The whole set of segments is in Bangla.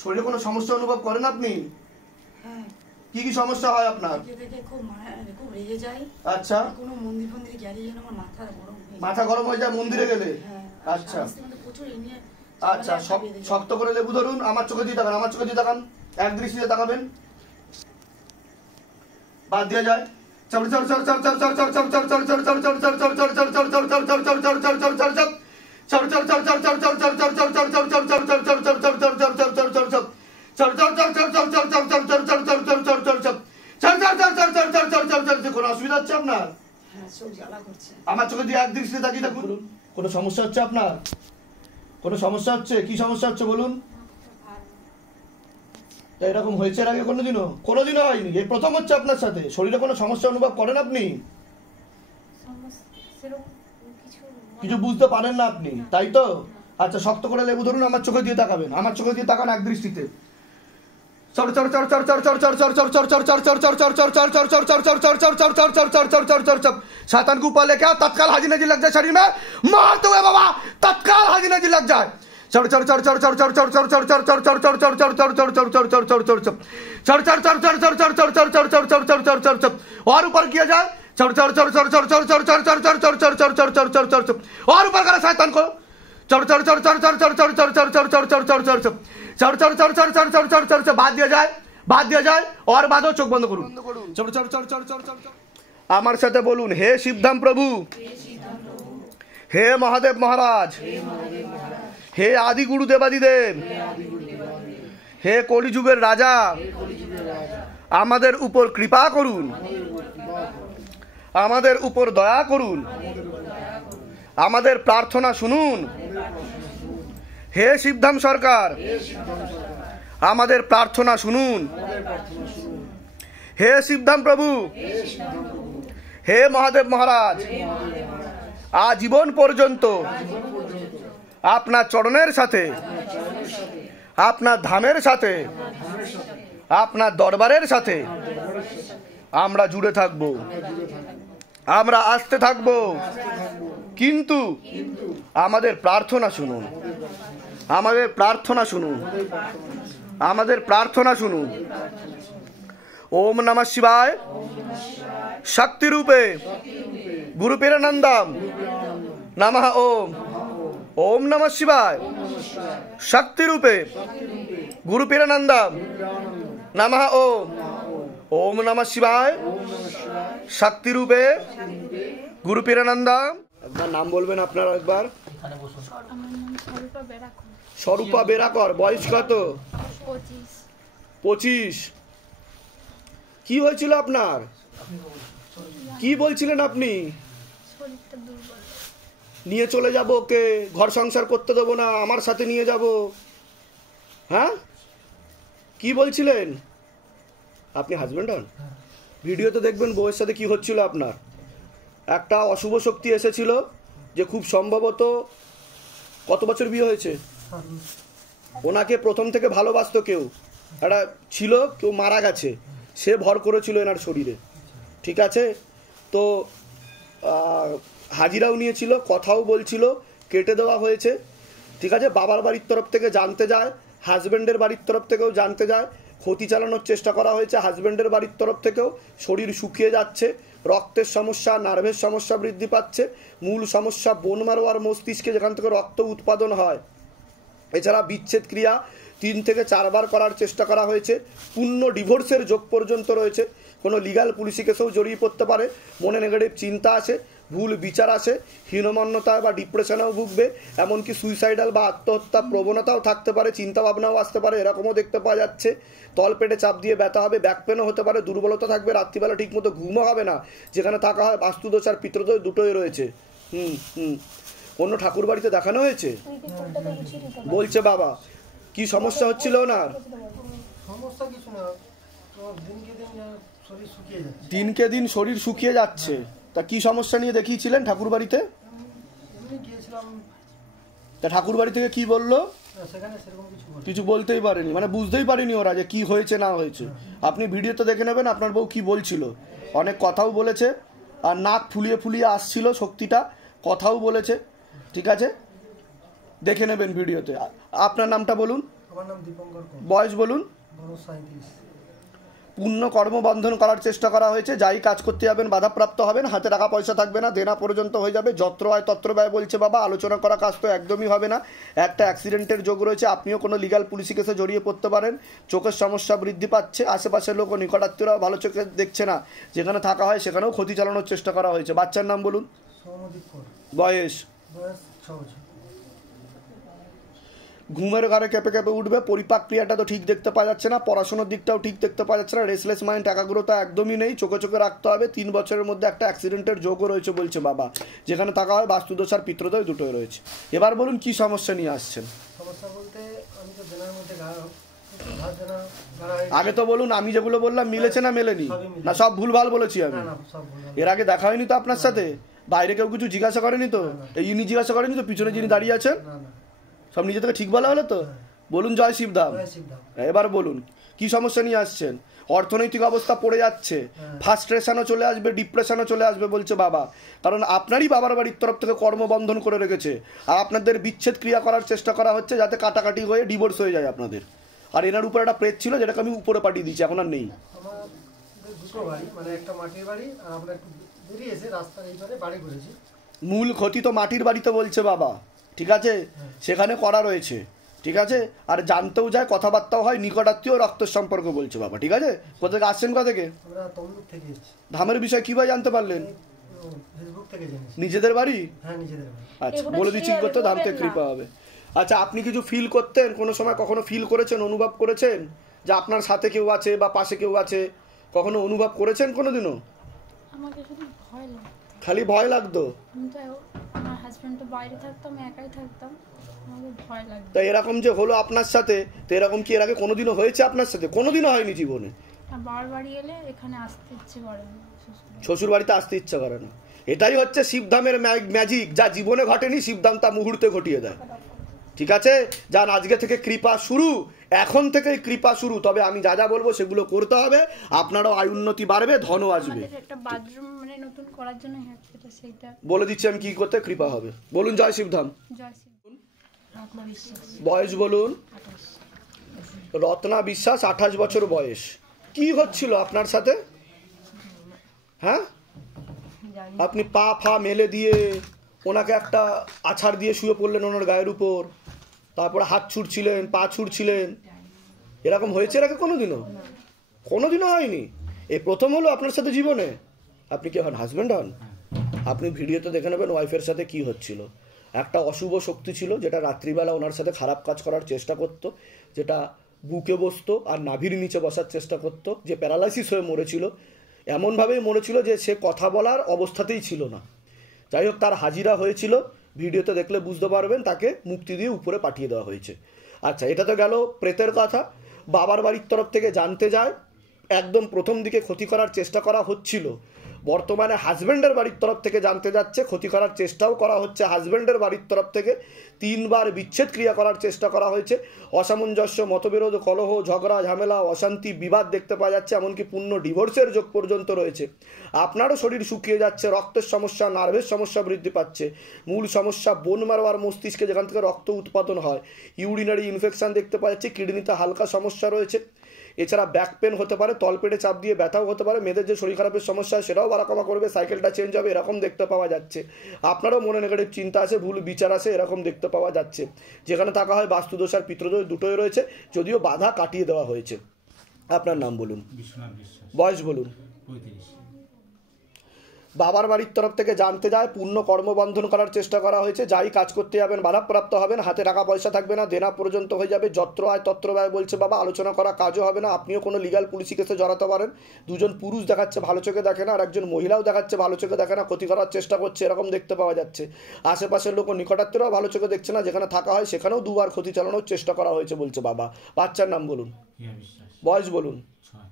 শরীরে কোনো সমস্যা অনুভব করেন আপনি? হ্যাঁ, কি কি সমস্যা হয় আপনার? দেখে খুব খুব রেগে যাই। আচ্ছা, কোনো মন্দির ফন্দিরে গেলে যেন আমার মাথা গরম হয়ে যায়। মাথা গরম হয়ে যায় মন্দিরে গেলে? হ্যাঁ। আচ্ছা প্রচুর এ নিয়ে আচ্ছা, শক্ত করে লেবু ধরুন, আমার চোখে দিয়ে তাকান, আমার চোখে দিয়ে তাকান, এক দৃষ্টিতে তাকাবেন, বাদ দিয়ে যায়। কোনো অসুবিধা হচ্ছে আপনার? হ্যাঁ, চোখ জ্বালা করছে। আমার চোখে দিয়ে এক দৃষ্টিতে তাকিয়ে থাকুন। কোনো সমস্যা হচ্ছে আপনার? কোনো সমস্যা হচ্ছে? কি সমস্যা হচ্ছে বলুন? এরকম হয়েছে এর আগে কোনোদিনও? কোনোদিনও হয়নি, এই প্রথম হচ্ছে আপনার সাথে। শরীরে কোনো সমস্যা অনুভব করেন আপনি? কিছু বুঝতে পারেন না আপনি, তাই তো? আচ্ছা, শক্ত করে লেবু ধরুন, আমার চোখে দিয়ে তাকাবেন, আমার চোখে দিয়ে তাকান এক দৃষ্টিতে। शैतान को ऊपर लेके आओ, तत्काल हाजी नजी लग जाए शरीर में, मारते हुए बाबा तत्काल हाजी नजी लग जाए। और ऊपर किया जाए, और ऊपर करा शैतान को, बात दिया जाए, बात दिया जाए, और बादो चोख बंद करूं। আমার সাথে বলুন, হে শিবধাম প্রভু, হে মহাদেব মহারাজ, হে আদি গুরু দেবাদিদেব, হে কলিযুগের রাজা, আমাদের উপর কৃপা করুন, আমাদের উপর দয়া করুন, আমাদের প্রার্থনা শুনুন। হে শিবধাম সরকার, আমাদের প্রার্থনা শুনুন। হে শিবধাম প্রভু, হে মহাদেব মহারাজ, আজীবন পর্যন্ত আপনার চরণের সাথে, আপনার ধামের সাথে, আপনার দরবারের সাথে আমরা জুড়ে থাকব, আমরা আসতে থাকব, কিন্তু আমাদের প্রার্থনা শুনুন, আমাদের প্রার্থনা শুনুন, আমাদের প্রার্থনা শুনুন। ओम नमः शिवाय। शक्ति रूपे गुरु पीरानंदम नमः ओम। ओम नमः शिवाय। शक्ति रूपे गुरु पीरानंदम नमः ओम। ओम नमः शिवाय। शक्ति रूपे गुरु पीरानंदम। একবার নাম বলবেন আপনারা একবার। আমার নাম স্বরূপা বেরাকর। স্বরূপা বেরাকর। বয়স কত? 25। 25। কি হয়েছিল আপনার? কি বলছিলেন আপনি? শরীরটা দুর্বল। নিয়ে চলে যাব ওকে, ঘর সংসার করতে দেবো না, আমার সাথে নিয়ে যাব। হ্যাঁ, কি বলছিলেন? আপনি হাজবেন্ড হন? ভিডিওতে দেখবেন বউয়ের সাথে কি হচ্ছিল আপনার। একটা অশুভ শক্তি এসেছিল যে খুব সম্ভবত, কত বছর বিয়ে হয়েছে? ওনাকে প্রথম থেকে ভালোবাসতো কেউ, একটা ছিল, কেউ মারা গেছে, সে ভর করেছিল এনার শরীরে। ঠিক আছে, তো হাজিরাও নিয়েছিল, কথাও বলছিল, কেটে দেওয়া হয়েছে। ঠিক আছে, বাবার বাড়ির তরফ থেকে জানতে যায়, হাজব্যান্ডের বাড়ির তরফ থেকেও জানতে যায়, ক্ষতি চালানোর চেষ্টা করা হয়েছে হাজব্যান্ডের বাড়ির তরফ থেকেও। শরীর শুকিয়ে যাচ্ছে, রক্তের সমস্যা, নার্ভের সমস্যা বৃদ্ধি পাচ্ছে। মূল সমস্যা বোন মারো আর মস্তিষ্কে, যেখান থেকে রক্ত উৎপাদন হয়। এছাড়া বিচ্ছেদ ক্রিয়া 3 থেকে 4 বার করার চেষ্টা করা হয়েছে। পূর্ণ ডিভোর্সের যোগ পর্যন্ত রয়েছে। কোনো লিগাল পুলিশি কেসেও জড়িয়ে পড়তে পারে। মনে নেগেটিভ চিন্তা আসে, ভুল বিচার আসে, হীনমন্যতায় বা ডিপ্রেশনেও ভুগবে, এমনকি সুইসাইডাল বা আত্মহত্যা প্রবণতাও থাকতে পারে, চিন্তা ভাবনাও আসতে পারে, এরকমও দেখতে পাওয়া যাচ্ছে। তল পেটে চাপ দিয়ে ব্যথা হবে, ব্যাক পেনও হতে পারে, দুর্বলতা থাকবে, রাত্রিবেলা ঠিকমতো ঘুমও হবে না। যেখানে থাকা হয় বাস্তুদোষ আর পিতৃদোষ দুটোই রয়েছে। অন্য ঠাকুর বাড়িতে দেখানো হয়েছে? বলছে বাবা। কি সমস্যা হচ্ছিল ওনার? সমস্যা কিছু না, দিনকে দিন শরীর শুকিয়ে যাচ্ছে। দিনকে দিন শরীর শুকিয়ে যাচ্ছে। তা কি সমস্যা নিয়ে দেখিয়েছিলেন ঠাকুর বাড়িতে? এমনি গিয়েছিলাম। তা ঠাকুর বাড়ি থেকে কি বললো? সেখানে সেরকম কিছু বলতেই পারেনি, মানে বুঝতেই পারেনি ওরা যে কি হয়েছে না হয়েছে। আপনি ভিডিওতে দেখে নেবেন আপনার বউ কি বলছিল। অনেক কথাও বলেছে, আর নাক ফুলিয়ে ফুলিয়ে আসছিল শক্তিটা, কথাও বলেছে। ঠিক আছে, দেখে নেবেন ভিডিওতে। আপনার নামটা বলুন। আমার নাম দীপঙ্কর কর, বয়স বলুন। বয়স 37। পূর্ণ কর্মবন্ধন করার চেষ্টা করা হয়েছে, যাই কাজ করতে যাবেন বাধাপ্রাপ্ত হবেন, হাতে টাকা পয়সা থাকবে না, দেনা পর্যন্ত হয়ে যাবে, যত্র আয় তত্র ব্যয় বলছে বাবা, আলোচনা করা কাজ তো একদমই হবে না, একটা অ্যাক্সিডেন্টের যোগ রয়েছে, আপনিও কোনো লিগ্যাল পুলিশি কেসে জড়িয়ে পড়তে পারেন, চোখের সমস্যা বৃদ্ধি পাচ্ছে, আশেপাশের লোক ও নিকটাত্মীয়রা ভালো চোখে দেখছে না, যেখানে থাকা হয় সেখানেও ক্ষতি চালানোর চেষ্টা করা হয়েছে। বাচ্চার নাম বলুন। সৌমদীপ কর, বয়স। বয়স 6 বছর। ঘুমের ঘরে কেঁপে কেঁপে উঠবে, পরিপাক ক্রিয়াটা তো ঠিক দেখতে পাওয়া যাচ্ছে না, পড়াশোনার দিকটাও ঠিক দেখতে পাওয়া যাচ্ছে না, রেসলেস মাইন্ড, একাগ্রতা একদমই নেই, চোখে চোখে রাখতে হবে। 3 বছরের মধ্যে একটা অ্যাক্সিডেন্টের যোগও রয়েছে বলছে বাবা, যেখানে থাকা হয় বাস্তুদোষ আর পিত্রদোষ দুটোই রয়েছে। এবার বলুন কি সমস্যা নিয়ে আসছেন। সমস্যা বলতে আমি তো জেনার মধ্যে ঘাস জানা গাড়া হয়ে আগে তো বলুন, আমি যেগুলো বললাম মিলেছে না মেলেনি, না সব ভুলভাল বলেছি আমি? না না সব ভুল। এর আগে দেখা হয়নি তো আপনার সাথে? বাইরে কেউ কিছু জিজ্ঞাসা করেনি তো? এই ইনি জিজ্ঞাসা করেনি তো পিছনে যিনি দাঁড়িয়ে আছেন? না না, সব নিজে থেকে ঠিক বলা হলো তো? বলুন জয় শিবধাম। জয় শিবধাম। এবার বলুন কি সমস্যা নিয়ে আসছেন। অর্থনৈতিক অবস্থা পড়ে যাচ্ছে, ফ্রাস্ট্রেশনও চলে আসবে, ডিপ্রেশনও চলে আসবে বলছে বাবা, কারণ আপনারই বাবার বাড়ির তরফ থেকে কর্মবন্ধন করে রেখেছে, আর আপনাদের বিচ্ছেদ ক্রিয়া করার চেষ্টা করা হচ্ছে যাতে কাটাকাটি হয়ে ডিভোর্স হয়ে যায় আপনাদের। আর এনার উপর একটা প্রেত ছিল যেটাকে আমি উপরে পাঠিয়ে দিয়েছি, এখন আর নেই। আমাদের দুটো বাড়ি, মানে একটা মাটির বাড়ি আর আমরা একটু বেরিয়ে এসে রাস্তার এইবারে বাড়ি করেছি। মূল ক্ষতি তো মাটির বাড়িতে বলছে বাবা, ঠিক আছে, সেখানে করা রয়েছে, ঠিক আছে, আর জানতেও যায়, কথাবার্তাও হয়, নিকটাত্মীয় রক্তের সম্পর্ক বলছে বাবা, ঠিক আছে। কোথা থেকে আসছেন, কোথা থেকে? আমরা তমলুক থেকে এসেছি। ধামের বিষয় কিভাবে জানতে পারলেন? ফেসবুক থেকে জেনেছি। নিজেদের বাড়ি? হ্যাঁ নিজেদের বাড়ি। আচ্ছা, বলে দিচ্ছি কি করতে, ধাম থেকে কৃপা হবে। আচ্ছা, আপনি কিছু ফিল করতেন কোনো সময়, কখনো ফিল করেছেন, অনুভব করেছেন যে আপনার সাথে কেউ আছে বা পাশে কেউ আছে, কখনো অনুভব করেছেন কোনোদিনও? আমাকে শুধু ভয় লাগতো। খালি ভয় লাগতো? আমি তো আমার হাজব্যান্ড তো বাইরে থাকতাম, একাই থাকতাম, আমাকে ভয় লাগতো। তা এরকম যে হলো আপনার সাথে, তো এরকম কি এর আগে কোনোদিনও হয়েছে আপনার সাথে? কোনোদিনও হয়নি জীবনে? আর বাবার বাড়ি এলে এখানে আসতে ইচ্ছে করে না, শ্বশুর বাড়িতে আসতে ইচ্ছা করে না। এটাই হচ্ছে শিবধামের ম্যাজিক, যা জীবনে ঘটেনি শিবধাম তা মুহূর্তে ঘটিয়ে দেয়, ঠিক আছে। যান, আজকে থেকে কৃপা শুরু, এখন থেকেই কৃপা শুরু, তবে আমি যা যা বলবো সেগুলো করতে হবে, আপনারও আয় উন্নতি বাড়বে, ধনও আসবে। আমাদের একটা বাথরুম মানে নতুন করার জন্য সেটা বলে দিচ্ছি আমি কি করতে কৃপা হবে। বলুন জয় শিবধাম। জয় শ্রী রত্না বিশ্বাস, বয়স বলুন। 28। রত্না বিশ্বাস, 28 বছর বয়স। কি হচ্ছিল আপনার সাথে? হ্যাঁ, আপনি পা ফা মেলে দিয়ে ওনাকে একটা আছাড় দিয়ে শুয়ে পড়লেন ওনার গায়ের উপর, তারপরে হাত ছুটছিলেন, পা ছুটছিলেন, এরকম হয়েছে এর আগে কোনোদিনও? কোনোদিনও হয়নি, এই প্রথম হলো আপনার সাথে জীবনে। আপনি কি হন, হাজব্যান্ড হন? আপনি ভিডিওতে দেখে নেবেন ওয়াইফের সাথে কি হচ্ছিল। একটা অশুভ শক্তি ছিল যেটা রাত্রিবেলা ওনার সাথে খারাপ কাজ করার চেষ্টা করত, যেটা বুকে বসতো আর নাভির নিচে বসার চেষ্টা করত, যে প্যারালাইসিস হয়ে মরেছিল, এমনভাবেই মরেছিল যে সে কথা বলার অবস্থাতেই ছিল না। যাই হোক, তার হাজিরা হয়েছিল, ভিডিওতে দেখলে বুঝতে পারবেন, তাকে মুক্তি দিয়ে উপরে পাঠিয়ে দেওয়া হয়েছে। আচ্ছা, এটা তো গেল প্রেতের কথা। বাবার বাড়ির তরফ থেকে জানতে যায়, একদম প্রথম দিকে ক্ষতি করার চেষ্টা করা হচ্ছিল, বর্তমানে হাজব্যান্ডের বাড়ির তরফ থেকে জানতে যাচ্ছে, ক্ষতি করার চেষ্টাও করা হচ্ছে হাজব্যান্ডের বাড়ির তরফ থেকে, 3 বার বিচ্ছেদ ক্রিয়া করার চেষ্টা করা হয়েছে, অসামঞ্জস্য, মতবিরোধ, কলহ, ঝগড়া, ঝামেলা, অশান্তি, বিবাদ দেখতে পাওয়া যাচ্ছে, এমনকি পূর্ণ ডিভোর্সের যোগ পর্যন্ত রয়েছে। আপনারও শরীর শুকিয়ে যাচ্ছে, রক্তের সমস্যা, নার্ভের সমস্যা বৃদ্ধি পাচ্ছে, মূল সমস্যা বোন মারো আর মস্তিষ্কে, যেখান থেকে রক্ত উৎপাদন হয়, ইউরিনারি ইনফেকশন দেখতে পাওয়া যাচ্ছে, কিডনিতে হালকা সমস্যা রয়েছে, এছাড়া ব্যাক পেন হতে পারে, তলপেটে চাপ দিয়ে ব্যথাও হতে পারে, মেয়েদের যে শরীর খারাপের সমস্যা সেটাও বাড়া কমা করবে, সাইকেলটা চেঞ্জ হবে, এরকম দেখতে পাওয়া যাচ্ছে। আপনারও মনে নেগেটিভ চিন্তা আছে, ভুল বিচার আছে, এরকম দেখতে পাওয়া যাচ্ছে। যেখানে থাকা হয় বাস্তুদোষ আর পিতৃদোষ দুটোই রয়েছে, যদিও বাধা কাটিয়ে দেওয়া হয়েছে। আপনার নাম বলুন। বিশ্বনাথ বিশ্বাস। বয়স বলুন। 35। বাবার বাড়ির তরফ থেকে জানতে যায়, পূর্ণ কর্মবন্ধন করার চেষ্টা করা হয়েছে, যাই কাজ করতে যাবেন বাধাপ্রাপ্ত হবেন, হাতে টাকা পয়সা থাকবে না, দেনা পর্যন্ত হয়ে যাবে, যত্র আয় তত্র ব্যয় বলছে বাবা, আলোচনা করা কাজও হবে না, আপনিও কোনো লিগ্যাল পুলিশি কেসে জড়াতে পারেন। 2জন পুরুষ দেখাচ্ছে ভালো চোখে দেখে না, আর একজন মহিলাও দেখাচ্ছে ভালো চোখে দেখে না, ক্ষতি করার চেষ্টা করছে, এরকম দেখতে পাওয়া যাচ্ছে। আশেপাশের লোক নিকটাত্মীয়রাও ভালো চোখে দেখছে না, যেখানে থাকা হয় সেখানেও 2 বার ক্ষতি চালানোর চেষ্টা করা হয়েছে বলছে বাবা। বাচ্চার নাম বলুন। হিয়া বিশ্বাস। বয়স বলুন। 6।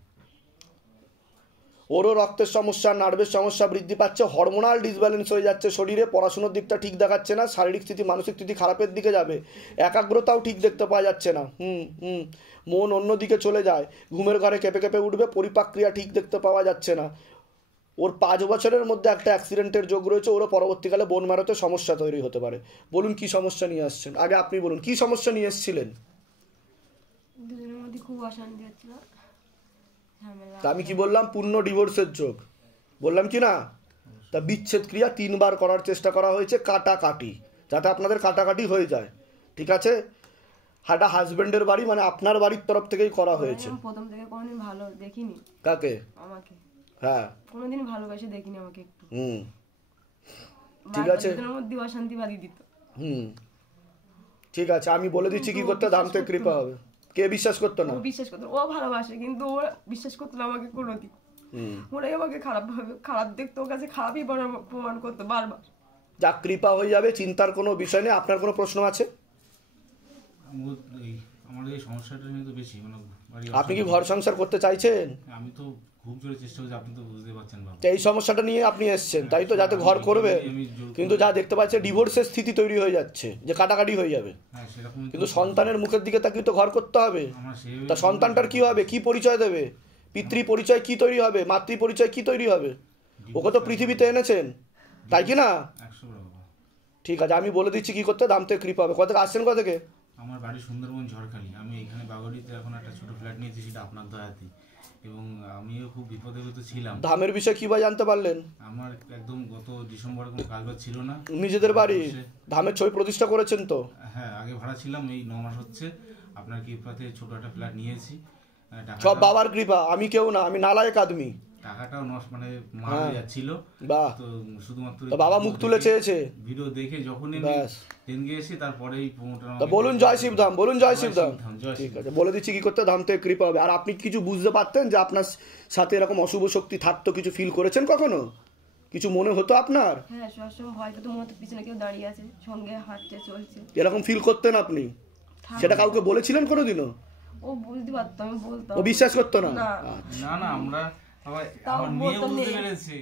ওরও রক্তের সমস্যা, নার্ভের সমস্যা বৃদ্ধি পাচ্ছে, হরমোনাল ডিসব্যালেন্স হয়ে যাচ্ছে শরীরে, পড়াশোনার দিকটা ঠিক দেখাচ্ছে না, শারীরিক স্থিতি, মানসিক স্থিতি খারাপের দিকে যাবে, একাগ্রতাও ঠিক দেখতে পাওয়া যাচ্ছে না, মন অন্যদিকে চলে যায়, ঘুমের ঘরে কেঁপে কেঁপে উঠবে, পরিপাক ক্রিয়া ঠিক দেখতে পাওয়া যাচ্ছে না। ওর 5 বছরের মধ্যে একটা অ্যাক্সিডেন্টের যোগ রয়েছে, ওরও পরবর্তীকালে বোন ম্যারোতে সমস্যা তৈরি হতে পারে। বলুন কি সমস্যা নিয়ে আসছেন, আগে আপনি বলুন কি সমস্যা নিয়ে এসেছিলেন। দুজনের মধ্যে খুব অশান্তি হচ্ছিল, ঝামেলা। তা আমি কি বললাম? পূর্ণ ডিভোর্সের যোগ বললাম কি না? তা বিচ্ছেদ ক্রিয়া 3 বার করার চেষ্টা করা হয়েছে, কাটাকাটি, যাতে আপনাদের কাটাকাটি হয়ে যায়, ঠিক আছে? হাটা হাজবেন্ডের বাড়ি, মানে আপনার বাড়ির তরফ থেকেই করা হয়েছে। আমি প্রথম থেকে কোনোদিন ভালো দেখিনি কাকে? আমাকে, হ্যাঁ, কোনোদিন ভালোবেসে দেখিনি আমাকে একটু। ঠিক আছে, দুজনের মধ্যে অশান্তি বাড়িয়ে দিত। ঠিক আছে, আমি বলে দিচ্ছি কি করতে, দামতে কৃপা হবে। কে বিশ্বাস করতো না? ও বিশ্বাস করতো, ও ভালোবাসে, কিন্তু ও বিশ্বাস করতো না আমাকে কোনোদিন। ওরাই আমাকে খারাপ দেখতো, ওর কাছে খারাপই প্রমাণ করতো বারবার। যা কৃপা হয়ে যাবে, চিন্তার কোনো বিষয় নেই। আপনার কোনো প্রশ্ন আছে? আমাদের এই সমস্যাটা নিয়ে তো বেশি, মানে আপনি কি ঘর সংসার করতে চাইছেন? আমি তো খুব জোরে চেষ্টা করছি, আপনি তো বুঝতে পারছেন বাবা। এই সমস্যাটা নিয়ে আপনি এসেছেন, তাই তো, যাতে ঘর করবে, কিন্তু যা দেখতে পাচ্ছে ডিভোর্সের স্থিতি তৈরি হয়ে যাচ্ছে, যে কাটাকাটি হয়ে যাবে। কিন্তু সন্তানের মুখের দিকে তাকিয়ে তো ঘর করতে হবে। তা সন্তানটার কি হবে, কি পরিচয় দেবে? পিতৃ পরিচয় কি তৈরি হবে, মাতৃ পরিচয় কি তৈরি হবে? ওকে তো পৃথিবীতে এনেছেন, তাই কি না? ঠিক আছে, আমি বলে দিচ্ছি কি করতে, দামতে কৃপা হবে। কোথা থেকে আসছেন? কোথা থেকে? আমার বাড়ি সুন্দরবন, ঝড়খালি। আমি এখানে বাগড়িতে এখন একটা ছোট ফ্ল্যাট নিয়েছি, সেটা আপনার দয়াতে, এবং আমিও খুব বিপদে ছিলাম। ধামের বিষয়ে কি বা জানতে পারলেন? আমার একদম গত ডিসেম্বরে কোনো কাজবাজ ছিল না। নিজেদের বাড়ি ধামের ছবি প্রতিষ্ঠা করেছেন তো? হ্যাঁ, আগে ভাড়া ছিলাম, এই 9 মাস হচ্ছে আপনার কৃপাতে ছোট একটা ফ্ল্যাট নিয়েছি। সব বাবার কৃপা, আমি কেউ না, আমি নালায়েক আদমি। টাকাটাও মানে মারা যাচ্ছিল, বাহ, তো শুধুমাত্র বাবা মুখ তুলে চেয়েছে ভিডিও দেখে যখনই ট্রেন গিয়েছি, তারপরেই প্রমোটার বলুন জয় শিবধাম, বলুন জয় শিবধাম। ঠিক আছে, বলে দিচ্ছি কি করতে, ধাম থেকে কৃপা হবে। আর আপনি কিছু বুঝতে পারতেন যে আপনার সাথে এরকম অশুভ শক্তি থাকতো? কিছু ফিল করেছেন কখনো? কিছু মনে হতো আপনার? হ্যাঁ, সবসময় ভয় পেতো, মনে হতো পিছনে কেউ দাঁড়িয়ে আছে, সঙ্গে হাঁটছে, চলছে, এরকম ফিল করতেন আপনি? সেটা কাউকে বলেছিলেন কোনোদিনও? ও বুঝতে পারতো, আমি বলতাম, ও বিশ্বাস করতো না? না, আমরা আমার মেয়ে বুঝতে পেরেছে।